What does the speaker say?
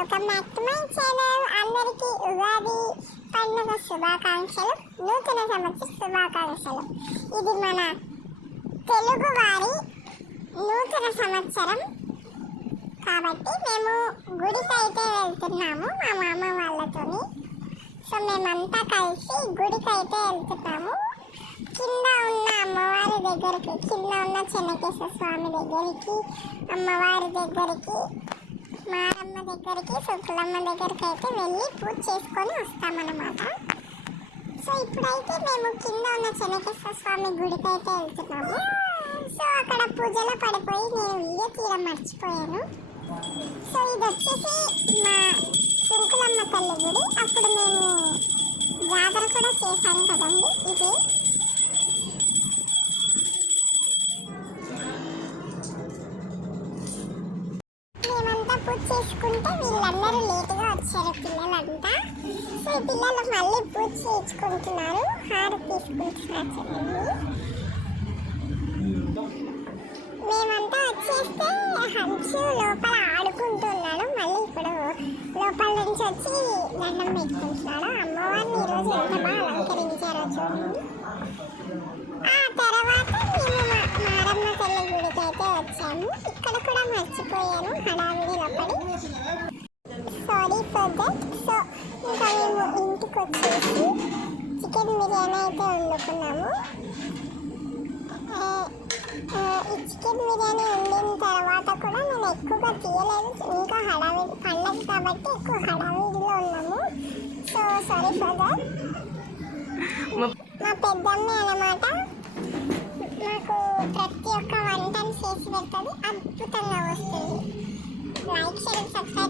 Welcome back to my channel. అందరికీ ఉగాది పండుగ శుభాకాంక్షలు, నూతన సంవత్సర శుభాకాంక్షలు. ఇది మన తెలుగు వారి నూతన సంవత్సరం కాబట్టి మేము గుడికి అయితే వెళ్తున్నాము మా మామ వాళ్ళతోని. సో మేమంతా కలిసి గుడికి అయితే వెళ్తున్నాము. కింద ఉన్న అమ్మవారి దగ్గరికి, కింద ఉన్న చెన్నకేశ్వర స్వామి దగ్గరికి, అమ్మవారి దగ్గరికి, మారమ్మ దగ్గరికి, శుక్లమ్మ దగ్గరికి అయితే వెళ్ళి పూజ చేసుకొని వస్తామన్నమాట. సో ఇప్పుడైతే మేము కింద ఉన్న చెన్నకేశ్వర స్వామి గుడికి అయితే వెళ్తున్నాము. సో అక్కడ పూజలో పడిపోయి నేను వీడియో తీయడం మర్చిపోయాను. సో ఇది వచ్చేసి మా శుక్లమ్మ తల్లి గుడి. అప్పుడు మేము జాతర కూడా చేశాను కదండి. ఇది పూజ చేసుకుంటే వీళ్ళందరూ లేటుగా వచ్చారు పిల్లలంతా. సో ఈ పిల్లలు మళ్ళీ పూజ చేయించుకుంటున్నారు, హారతి తీసుకుంటున్నారు. మేమంతా వచ్చేస్తే హంసు లోపల ఆడుకుంటున్నాడు. మళ్ళీ ఇప్పుడు లోపల నుంచి వచ్చి దండం పెట్టుకుంటున్నాడు. అమ్మవారిని ఈరోజు ఎంత బాగా అలంకరించారో చూడండి. ఆ తర్వాత మేము మారమ్మ తల్లి గుడికి అయితే వచ్చాము. ఇక్కడ కూడా మర్చిపోయాను హడావిడిలో పడి, సారీ ఫర్ దట్. సో ఇంకా మేము ఇంటికి వచ్చేసి చికెన్ బిర్యానీ అయితే వండుకున్నాము. ఈ చికెన్ బిర్యానీ వండిన తర్వాత కూడా నేను ఎక్కువగా తీయలేదు, ఇంకా హడావిడి పండగ కాబట్టి ఎక్కువ హడావిడిలో ఉన్నాము. So sorry for that. మా పెద్దమ్మ అన్నమాట నాకు ప్రతి ఒక్క వంటను చేసి పెడుతుంది, అద్భుతంగా వస్తుంది. Like share subscribe